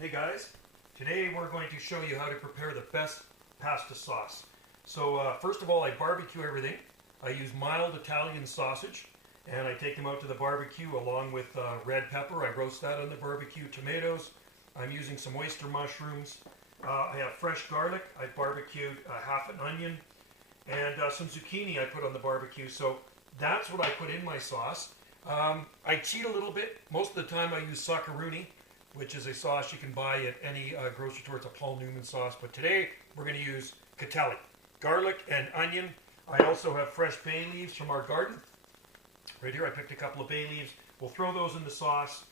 Hey guys, today we're going to show you how to prepare the best pasta sauce. So first of all, I barbecue everything. I use mild Italian sausage and I take them out to the barbecue along with red pepper. I roast that on the barbecue. Tomatoes. I'm using some oyster mushrooms. I have fresh garlic. I barbecued half an onion and some zucchini I put on the barbecue. So that's what I put in my sauce. I cheat a little bit. Most of the time I use saccaroni, which is a sauce you can buy at any grocery store. It's a Paul Newman sauce. But today we're going to use catelli, garlic and onion. I also have fresh bay leaves from our garden. Right here I picked a couple of bay leaves. We'll throw those in the sauce.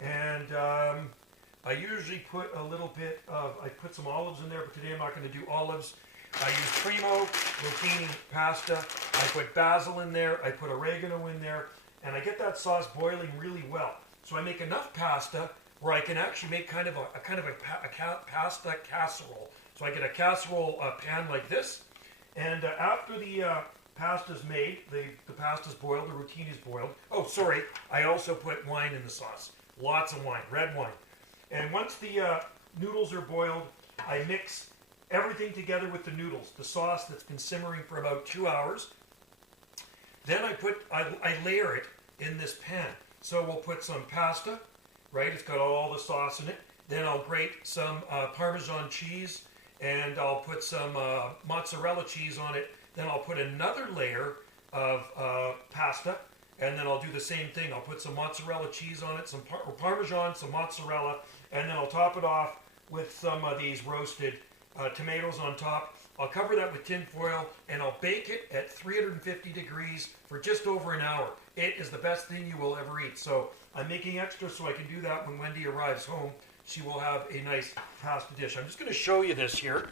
And I usually put a little bit of, I put some olives in there, but today I'm not going to do olives. I use primo rotini pasta. I put basil in there. I put oregano in there. And I get that sauce boiling really well. So I make enough pasta where I can actually make kind of a pasta casserole. So I get a casserole pan like this. And after the pasta's made, the pasta's boiled, the rotini is boiled. Oh, sorry, I also put wine in the sauce. Lots of wine, red wine. And once the noodles are boiled, I mix everything together with the noodles, the sauce that's been simmering for about 2 hours. Then I layer it in this pan. So we'll put some pasta, right? It's got all the sauce in it. Then I'll grate some Parmesan cheese, and I'll put some mozzarella cheese on it. Then I'll put another layer of pasta, and then I'll do the same thing. I'll put some mozzarella cheese on it, some Parmesan, some mozzarella, and then I'll top it off with some of these roasted tomatoes on top. I'll cover that with tin foil, and I'll bake it at 350 degrees for just over an hour. It is the best thing you will ever eat. So I'm making extra so I can do that when Wendy arrives home. She will have a nice pasta dish. I'm just going to show you this here.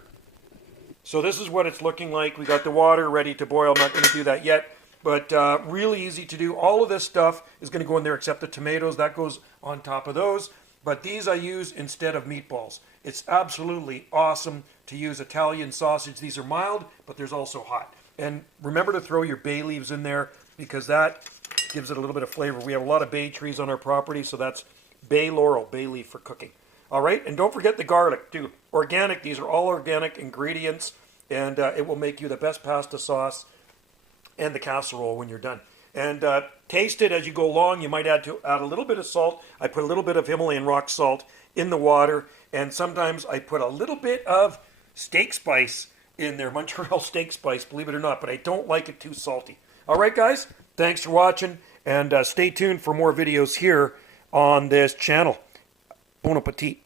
So this is what it's looking like. We got the water ready to boil. I'm not going to do that yet, but really easy to do. All of this stuff is going to go in there except the tomatoes. That goes on top of those. But these I use instead of meatballs. It's absolutely awesome to use Italian sausage. These are mild, but there's also hot. And remember to throw your bay leaves in there because that gives it a little bit of flavor. We have a lot of bay trees on our property, so that's bay laurel, bay leaf for cooking. All right, and don't forget the garlic too. Organic, these are all organic ingredients, and it will make you the best pasta sauce and the casserole when you're done. And taste it as you go along. You might add a little bit of salt. I put a little bit of Himalayan rock salt in the water, and sometimes I put a little bit of steak spice in there, Montreal steak spice, believe it or not, but I don't like it too salty. All right, guys, thanks for watching, and stay tuned for more videos here on this channel. Bon appetit.